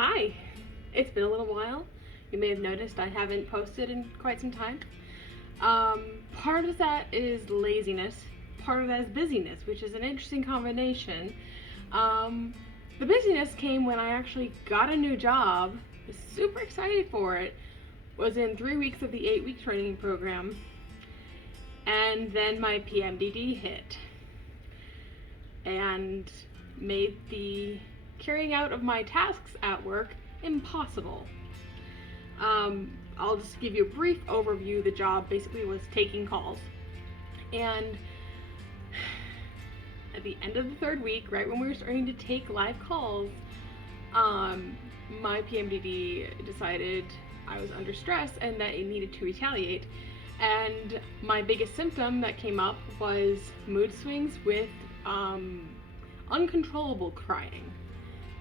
Hi, it's been a little while. You may have noticed I haven't posted in quite some time. Part of that is laziness, part of that is busyness, which is an interesting combination. Um, the busyness came when I actually got a new job, was super excited for it, was in 3 weeks of the 8-week training program, and then my PMDD hit and made the carrying out of my tasks at work impossible. I'll just give you a brief overview. The job basically was taking calls, and at the end of the 3rd week, right when we were starting to take live calls, my PMDD decided I was under stress and that it needed to retaliate. And my biggest symptom that came up was mood swings with uncontrollable crying.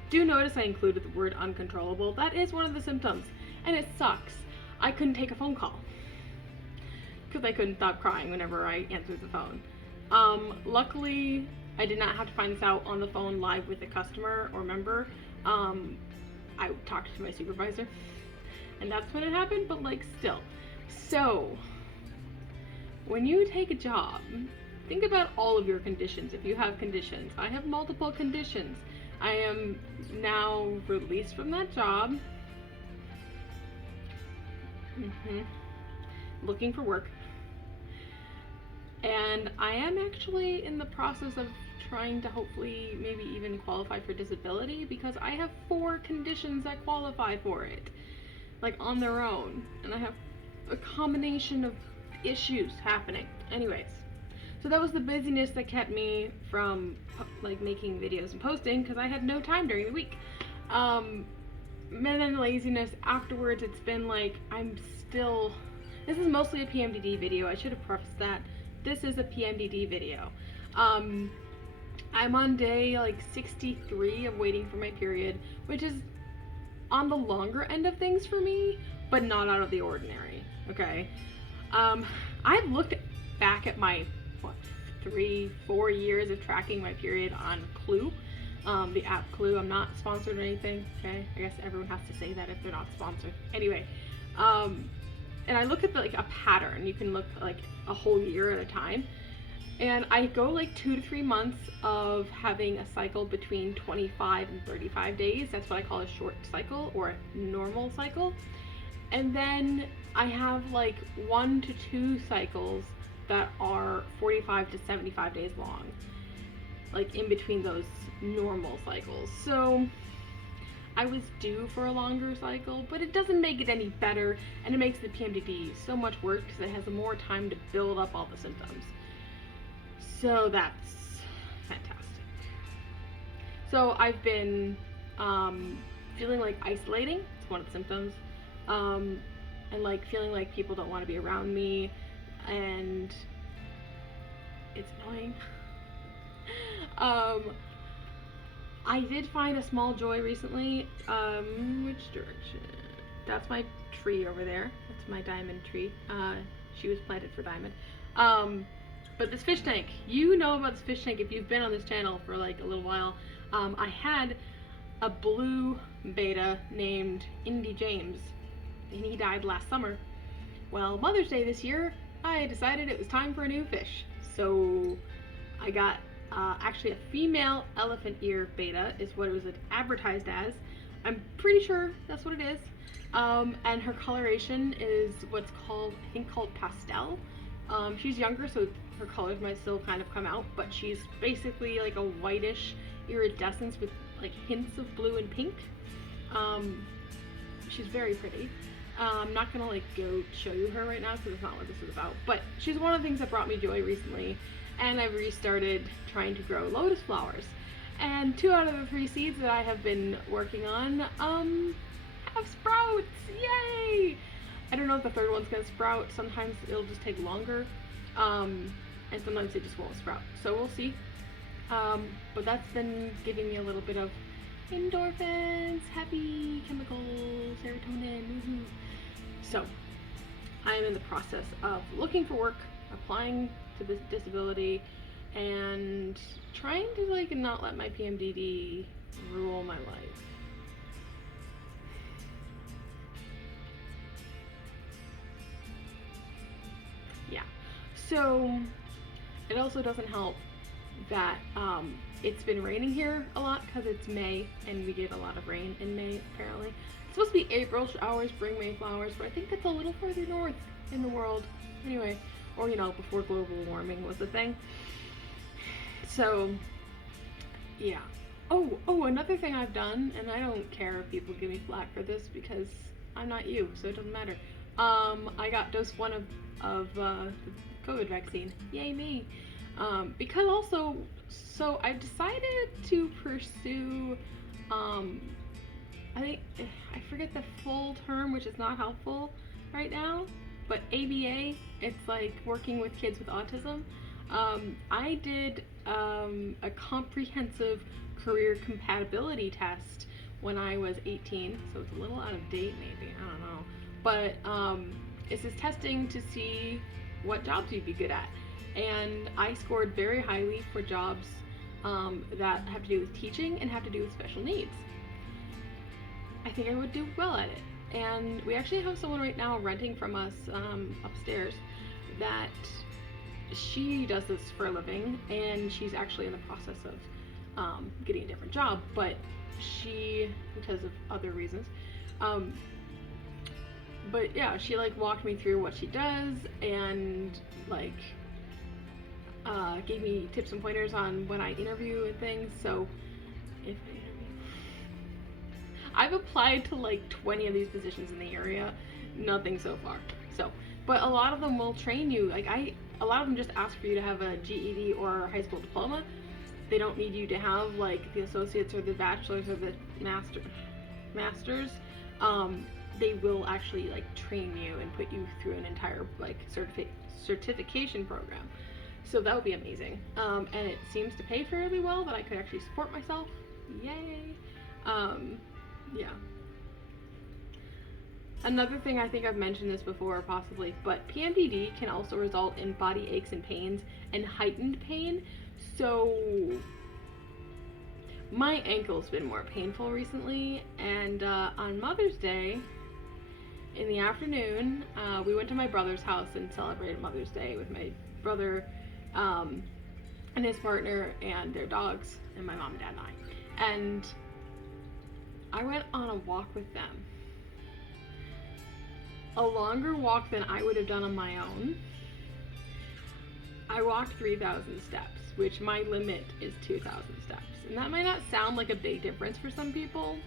Do notice I included the word uncontrollable. That is one of the symptoms, and it sucks. I couldn't take a phone call because I couldn't stop crying whenever I answered the phone. Luckily, I did not have to find this out on the phone live with a customer or member. I talked to my supervisor, and that's when it happened, but like still. So, when you take a job, think about all of your conditions. If you have conditions, I have multiple conditions. I am now released from that job. Looking for work. And I am actually in the process of trying to hopefully maybe even qualify for disability because I have 4 conditions that qualify for it, like on their own. And I have a combination of issues happening. Anyways. So that was the busyness that kept me from like making videos and posting because I had no time during the week. And then laziness afterwards, it's been like this is mostly a PMDD video. I should have prefaced that. This is a PMDD video. I'm on day like 63 of waiting for my period, which is on the longer end of things for me, but not out of the ordinary. Okay. I've looked back at my 3-4 years of tracking my period on Clue, the app Clue. I'm not sponsored or anything, okay? I guess everyone has to say that if they're not sponsored. Anyway, and I look at like a pattern. You can look like a whole year at a time, and I go like 2 to 3 months of having a cycle between 25 and 35 days. That's what I call a short cycle or a normal cycle. And then I have like 1 to 2 cycles that are 45 to 75 days long, like in between those normal cycles. So I was due for a longer cycle, but it doesn't make it any better, and it makes the PMDD so much worse because it has more time to build up all the symptoms. So that's fantastic. So I've been feeling like isolating. It's one of the symptoms. And like feeling like people don't want to be around me, and it's annoying. I did find a small joy recently. Which direction? That's my tree over there. That's my diamond tree. She was planted for diamond. But this fish tank, you know about this fish tank if you've been on this channel for like a little while. I had a blue betta named Indy James, and he died last summer. Well, Mother's Day this year, I decided it was time for a new fish. So I got actually a female elephant ear betta is what it was advertised as. I'm pretty sure that's what it is. And her coloration is what's called, I think called pastel. She's younger, so her colors might still kind of come out, but she's basically like a whitish iridescence with like hints of blue and pink. She's very pretty. I'm not gonna like go show you her right now because it's not what this is about, but she's one of the things that brought me joy recently, and I've restarted trying to grow lotus flowers, and 2 out of the 3 seeds that I have been working on have sprouts. Yay! I don't know if the 3rd one's gonna sprout. Sometimes it'll just take longer, and sometimes it just won't sprout, so we'll see. But that's been giving me a little bit of endorphins, happy chemicals, serotonin, woohoo. So I am in the process of looking for work, applying to this disability, and trying to like not let my PMDD rule my life. So it also doesn't help that it's been raining here a lot because it's May and we get a lot of rain in May apparently. It's supposed to be April showers bring May flowers, but I think that's a little further north in the world. Anyway, or before global warming was a thing. So yeah. Oh, another thing I've done, and I don't care if people give me flack for this because I'm not you, so it doesn't matter. I got dose 1 of the COVID vaccine. Yay me. Because also, so I decided to pursue, I forget the full term, which is not helpful right now, but ABA, it's like working with kids with autism. I did a comprehensive career compatibility test when I was 18, so it's a little out of date maybe, I don't know. But it's this testing to see what jobs you'd be good at. And I scored very highly for jobs that have to do with teaching and have to do with special needs. I think I would do well at it. And we actually have someone right now renting from us upstairs that she does this for a living, and she's actually in the process of getting a different job, but she, because of other reasons, but yeah, she like walked me through what she does and like gave me tips and pointers on when I interview and things. So if I interview, I've applied to like 20 of these positions in the area, nothing so far. So, but a lot of them will train you. Like a lot of them just ask for you to have a GED or a high school diploma. They don't need you to have like the associates or the bachelors or the masters. They will actually like train you and put you through an entire like certification program. So that would be amazing. And it seems to pay fairly well that I could actually support myself. Yay. Yeah. Another thing, I think I've mentioned this before possibly, but PMDD can also result in body aches and pains and heightened pain. So my ankle's been more painful recently, and on Mother's Day in the afternoon, we went to my brother's house and celebrated Mother's Day with my brother and his partner and their dogs and my mom and dad and I. And I went on a walk with them. A longer walk than I would have done on my own. I walked 3,000 steps, which my limit is 2,000 steps. And that might not sound like a big difference for some people,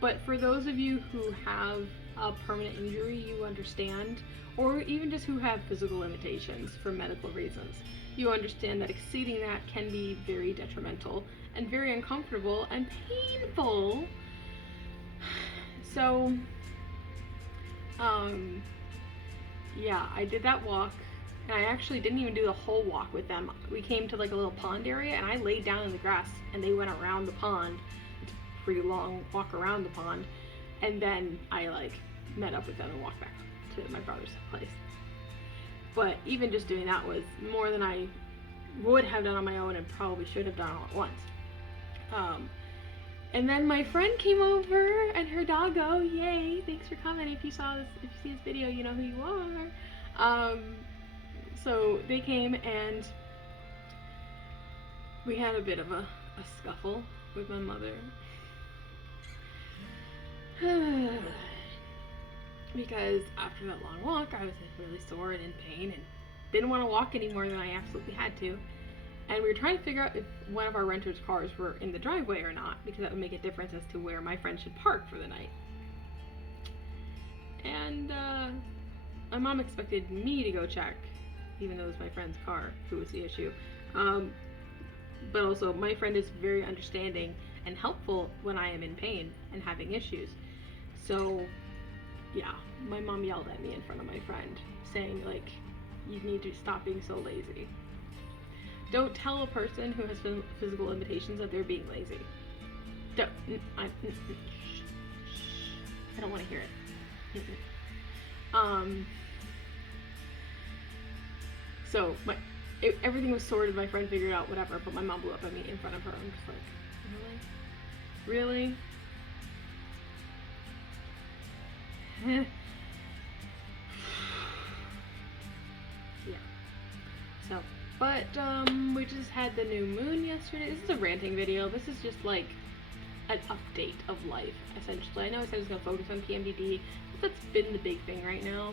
but for those of you who have a permanent injury, you understand, or even just who have physical limitations for medical reasons, you understand that exceeding that can be very detrimental and very uncomfortable and painful. So, yeah, I did that walk, and I actually didn't even do the whole walk with them. We came to like a little pond area, and I laid down in the grass, and they went around the pond. It's a pretty long walk around the pond, and then I like met up with them and walked back to my brother's place. But even just doing that was more than I would have done on my own and probably should have done all at once. And then my friend came over and her doggo, yay, thanks for coming. If you see this video, you know who you are. So they came and we had a bit of a scuffle with my mother. Because after that long walk, I was like really sore and in pain and didn't want to walk any more than I absolutely had to. And we were trying to figure out if one of our renters' cars were in the driveway or not, because that would make a difference as to where my friend should park for the night. And my mom expected me to go check, even though it was my friend's car who was the issue. But also, my friend is very understanding and helpful when I am in pain and having issues. So, yeah, my mom yelled at me in front of my friend, saying, like, you need to stop being so lazy. Don't tell a person who has physical limitations that they're being lazy. I don't want to hear it. So everything was sorted. My friend figured out whatever, but my mom blew up at me in front of her. I'm just like, really? Yeah. So, but we just had the new moon yesterday. This is a ranting video. This is just like an update of life, essentially. I know I said I was going to focus on PMDD, but that's been the big thing right now.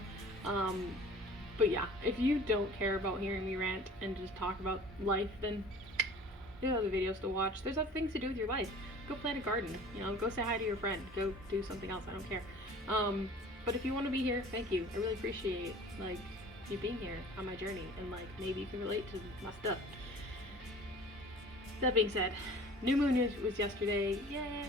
But yeah, if you don't care about hearing me rant and just talk about life, then there's other videos to watch. There's other things to do with your life. Go plant a garden, you know, go say hi to your friend, go do something else, I don't care. But if you want to be here, thank you. I really appreciate, like, you being here on my journey, and, like, maybe you can relate to my stuff. That being said, new moon was yesterday, yay,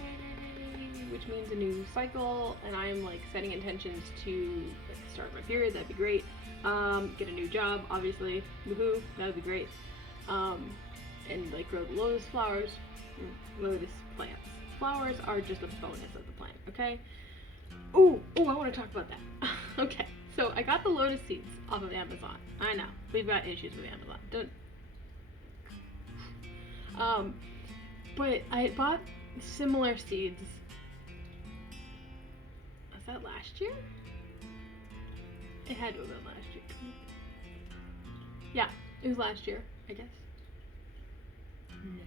which means a new cycle, and I'm, like, setting intentions to, like, start my period. That'd be great. Get a new job, obviously, woohoo, that would be great. And, like, grow the lotus flowers, lotus plants. Flowers are just a bonus of the plant, okay? Ooh, I want to talk about that. Okay, so I got the lotus seeds off of Amazon. I know, we've got issues with Amazon. But I bought similar seeds. Was that last year? It had to have been last year. Yeah, it was last year, I guess. No.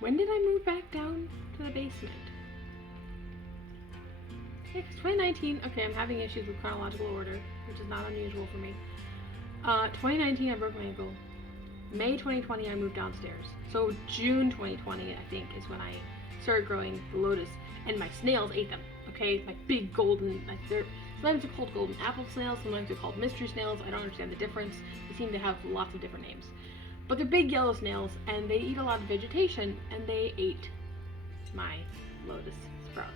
When did I move back down to the basement? Yeah, because 2019, okay, I'm having issues with chronological order, which is not unusual for me. 2019, I broke my ankle. May 2020, I moved downstairs. So June 2020, I think, is when I started growing the lotus, and my snails ate them, okay? My big golden, sometimes they're called golden apple snails, sometimes they're called mystery snails. I don't understand the difference. They seem to have lots of different names. But they're big yellow snails, and they eat a lot of vegetation, and they ate my lotus sprouts.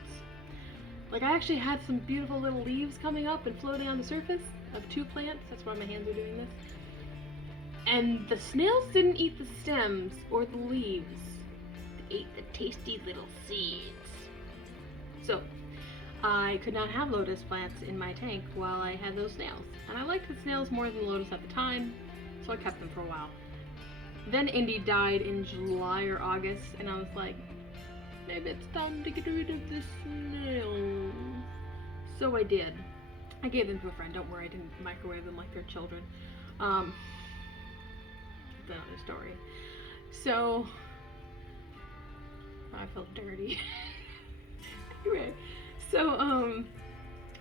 Like, I actually had some beautiful little leaves coming up and floating on the surface of 2 plants. That's why my hands are doing this. And the snails didn't eat the stems or the leaves. They ate the tasty little seeds. So, I could not have lotus plants in my tank while I had those snails. And I liked the snails more than the lotus at the time, so I kept them for a while. Then Indy died in July or August, and I was like, maybe it's time to get rid of the snails. So I did. I gave them to a friend. Don't worry, I didn't microwave them like they're children. That's another story. So, I felt dirty. Anyway, so,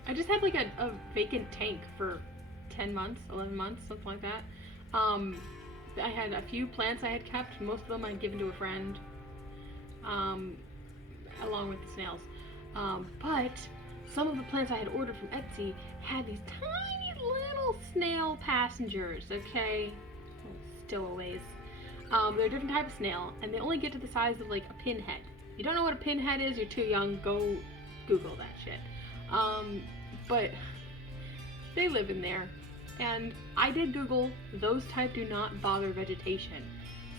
I just had like a vacant tank for 10 months, 11 months, something like that. I had a few plants I had kept. Most of them I'd given to a friend, along with the snails. But some of the plants I had ordered from Etsy had these tiny little snail passengers, okay? Stowaways. They're a different type of snail, and they only get to the size of like a pinhead. If you don't know what a pinhead is, you're too young, go Google that shit. But they live in there. And I did Google, those type do not bother vegetation.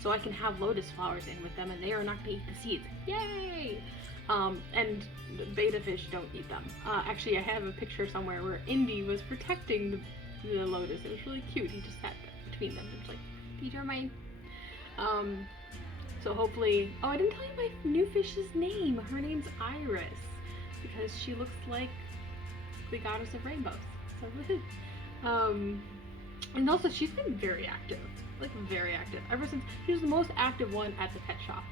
So I can have lotus flowers in with them, and they are not going to eat the seeds. Yay! And betta fish don't eat them. Actually, I have a picture somewhere where Indy was protecting the lotus. It was really cute. He just sat between them. It was like, these are mine. So hopefully... Oh, I didn't tell you my new fish's name. Her name's Iris. Because she looks like the goddess of rainbows. So woohoo. And also she's been very active, like very active, ever since she was the most active one at the pet shop.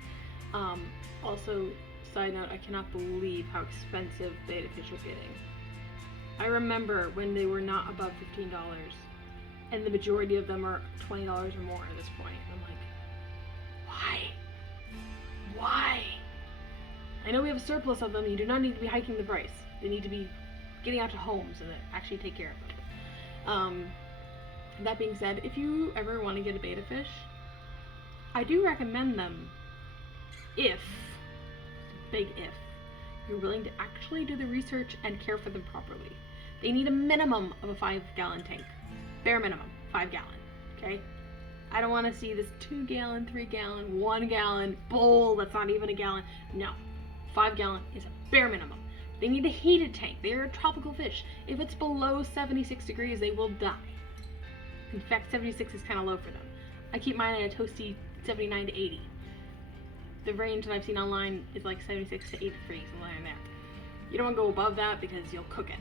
Also, side note, I cannot believe how expensive betta fish are getting. I remember when they were not above $15, and the majority of them are $20 or more at this point. I'm like, why? I know we have a surplus of them. You do not need to be hiking the price. They need to be getting out to homes and actually take care of them. That being said, if you ever want to get a betta fish, I do recommend them if, big if, you're willing to actually do the research and care for them properly. They need a minimum of a 5-gallon tank. Bare minimum, 5 gallon, okay? I don't want to see this 2 gallon, 3 gallon, 1 gallon bowl that's not even a gallon. No, 5 gallon is a bare minimum. They need a heated tank. They are a tropical fish. If it's below 76 degrees, they will die. In fact, 76 is kind of low for them. I keep mine at a toasty 79 to 80. The range that I've seen online is like 76 to 83, somewhere in there. You don't want to go above that because you'll cook it.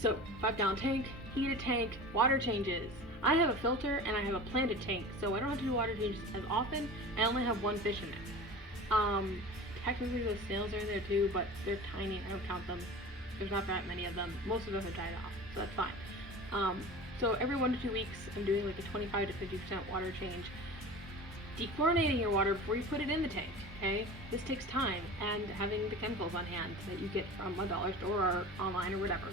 So 5-gallon tank, heated tank, water changes. I have a filter and I have a planted tank, so I don't have to do water changes as often. I only have one fish in it. Technically those snails are in there too, but they're tiny. I don't count them. There's not that many of them. Most of them have died off, so that's fine. So every 1 to 2 weeks, I'm doing like a 25 to 50% water change. Dechlorinating your water before you put it in the tank, okay? This takes time, and having the chemicals on hand that you get from a dollar store or online or whatever.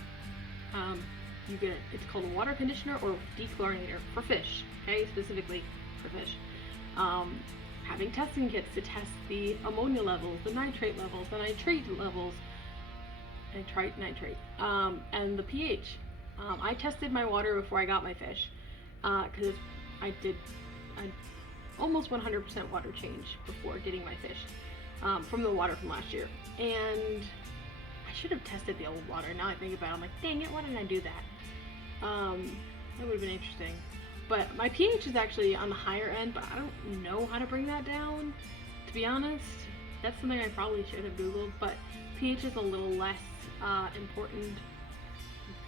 You get it's called a water conditioner or dechlorinator for fish, okay? Specifically for fish. Having testing kits to test the ammonia levels, the nitrate levels, the nitrate levels, nitrite, and the pH. I tested my water before I got my fish, because I almost 100% water change before getting my fish from the water from last year. And I should have tested the old water. Now I think about it, I'm like, dang it, why didn't I do that? That would have been interesting. But my pH is actually on the higher end, but I don't know how to bring that down, to be honest. That's something I probably should have Googled, but pH is a little less important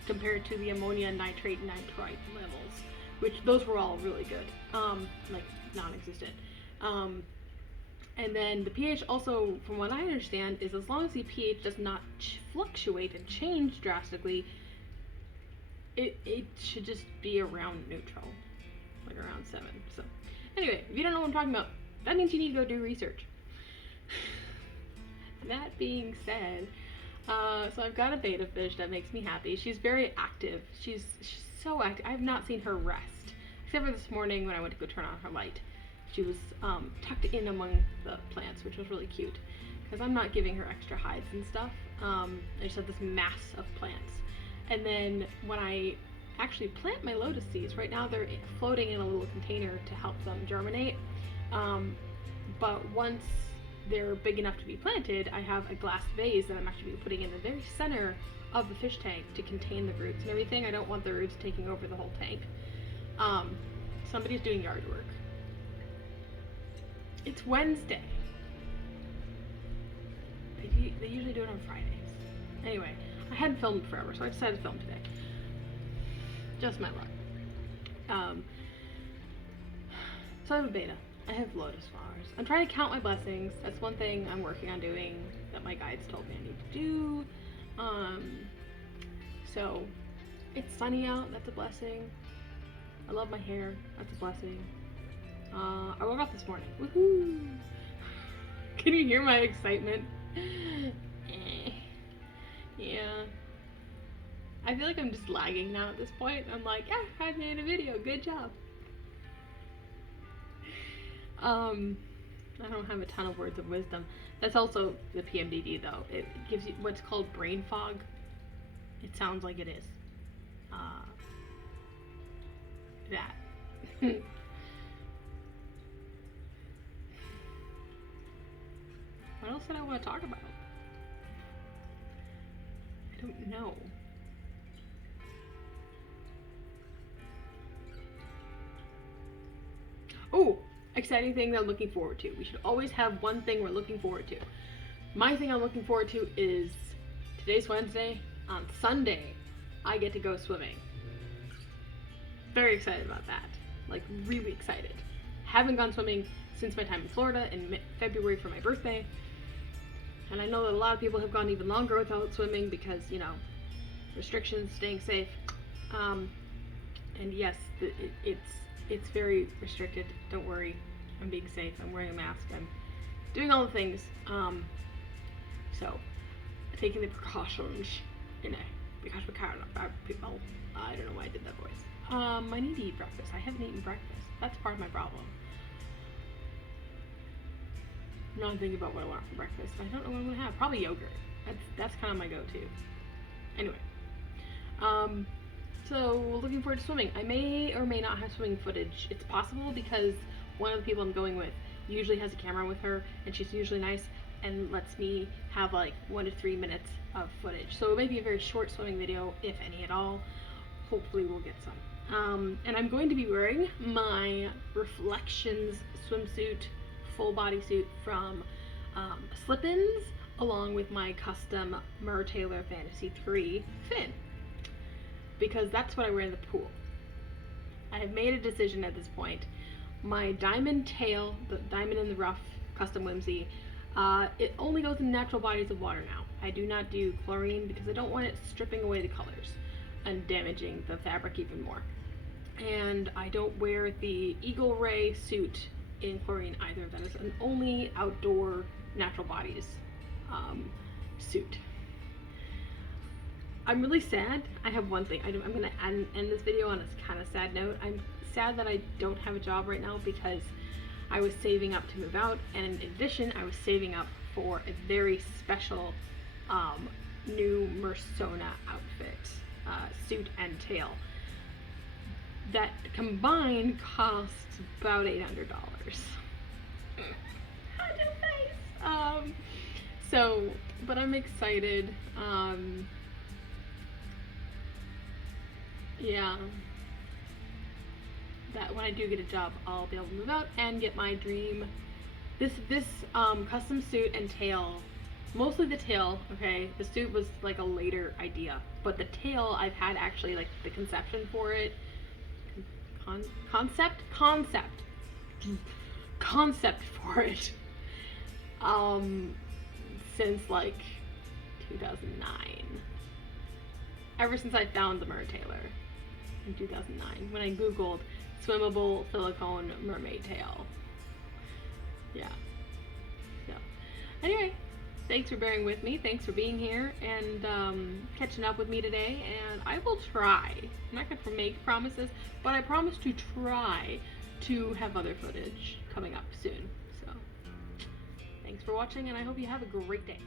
compared to the ammonia, nitrate, and nitrite levels, which those were all really good, like non-existent. And then the pH also, from what I understand, is as long as the pH does not fluctuate and change drastically, it should just be around neutral, like around 7. So anyway, if you don't know what I'm talking about, that means you need to go do research. That being said, so I've got a betta fish that makes me happy. She's very active. She's so active. I have not seen her rest, except for this morning when I went to go turn on her light. She was tucked in among the plants, which was really cute, because I'm not giving her extra hides and stuff. I just have this mass of plants. And then when I actually plant my lotus seeds, right now they're floating in a little container to help them germinate. But once they're big enough to be planted, I have a glass vase that I'm actually putting in the very center of the fish tank to contain the roots and everything. I don't want the roots taking over the whole tank. Somebody's doing yard work. It's Wednesday. They usually do it on Fridays. Anyway, I hadn't filmed forever, so I decided to film today. Just my luck. So I have a betta. I have lotus flowers. I'm trying to count my blessings. That's one thing I'm working on doing that my guides told me I need to do. So it's sunny out. That's a blessing. I love my hair. That's a blessing. I woke up this morning. Woohoo! Can you hear my excitement? Yeah. I feel like I'm just lagging now at this point. I'm like, yeah, I made a video. Good job. I don't have a ton of words of wisdom. That's also the PMDD though. It gives you what's called brain fog. It sounds like it is. That. What else did I want to talk about? I don't know. Oh, exciting thing that I'm looking forward to. We should always have one thing we're looking forward to. My thing I'm looking forward to is today's Wednesday. On Sunday, I get to go swimming. Very excited about that. Like, really excited. Haven't gone swimming since my time in Florida in February for my birthday. And I know that a lot of people have gone even longer without swimming because, you know, restrictions, staying safe. And yes, it's very restricted. Don't worry. I'm being safe. I'm wearing a mask. I'm doing all the things. So, taking the precautions, you know, because we're kind of bad people. I don't know why I did that voice. I need to eat breakfast. I haven't eaten breakfast. That's part of my problem. Now I'm thinking about what I want for breakfast. I don't know what I'm gonna have. Probably yogurt. That's kind of my go-to. Anyway, so looking forward to swimming. I may or may not have swimming footage. It's possible because one of the people I'm going with usually has a camera with her, and she's usually nice and lets me have like 1 to 3 minutes of footage. So it may be a very short swimming video, if any at all. Hopefully we'll get some. And I'm going to be wearing my Reflections swimsuit, full bodysuit from Slip-ins, along with my custom Mer Taylor Fantasy 3 fin. because that's what I wear in the pool. I have made a decision at this point. My diamond tail, the diamond in the rough custom whimsy, it only goes in natural bodies of water now. I do not do chlorine because I don't want it stripping away the colors and damaging the fabric even more. And I don't wear the Eagle Ray suit in chlorine either. That is an only outdoor natural bodies suit. I'm really sad. I have one thing. I'm going to end this video on a kind of sad note. I'm sad that I don't have a job right now because I was saving up to move out, and in addition, I was saving up for a very special new Mersona outfit, suit and tail. That combined costs about $800. So, but I'm excited. Yeah, that when I do get a job, I'll be able to move out and get my dream. This custom suit and tail, mostly the tail. Okay, the suit was like a later idea, but the tail I've had actually like the conception for it, concept for it, since like 2009. Ever since I found the Mer Tailor in 2009 when I googled swimmable silicone mermaid tail. Yeah. So anyway, thanks for bearing with me. Thanks for being here and catching up with me today. And I will try. I'm not going to make promises, but I promise to try to have other footage coming up soon. So thanks for watching, and I hope you have a great day.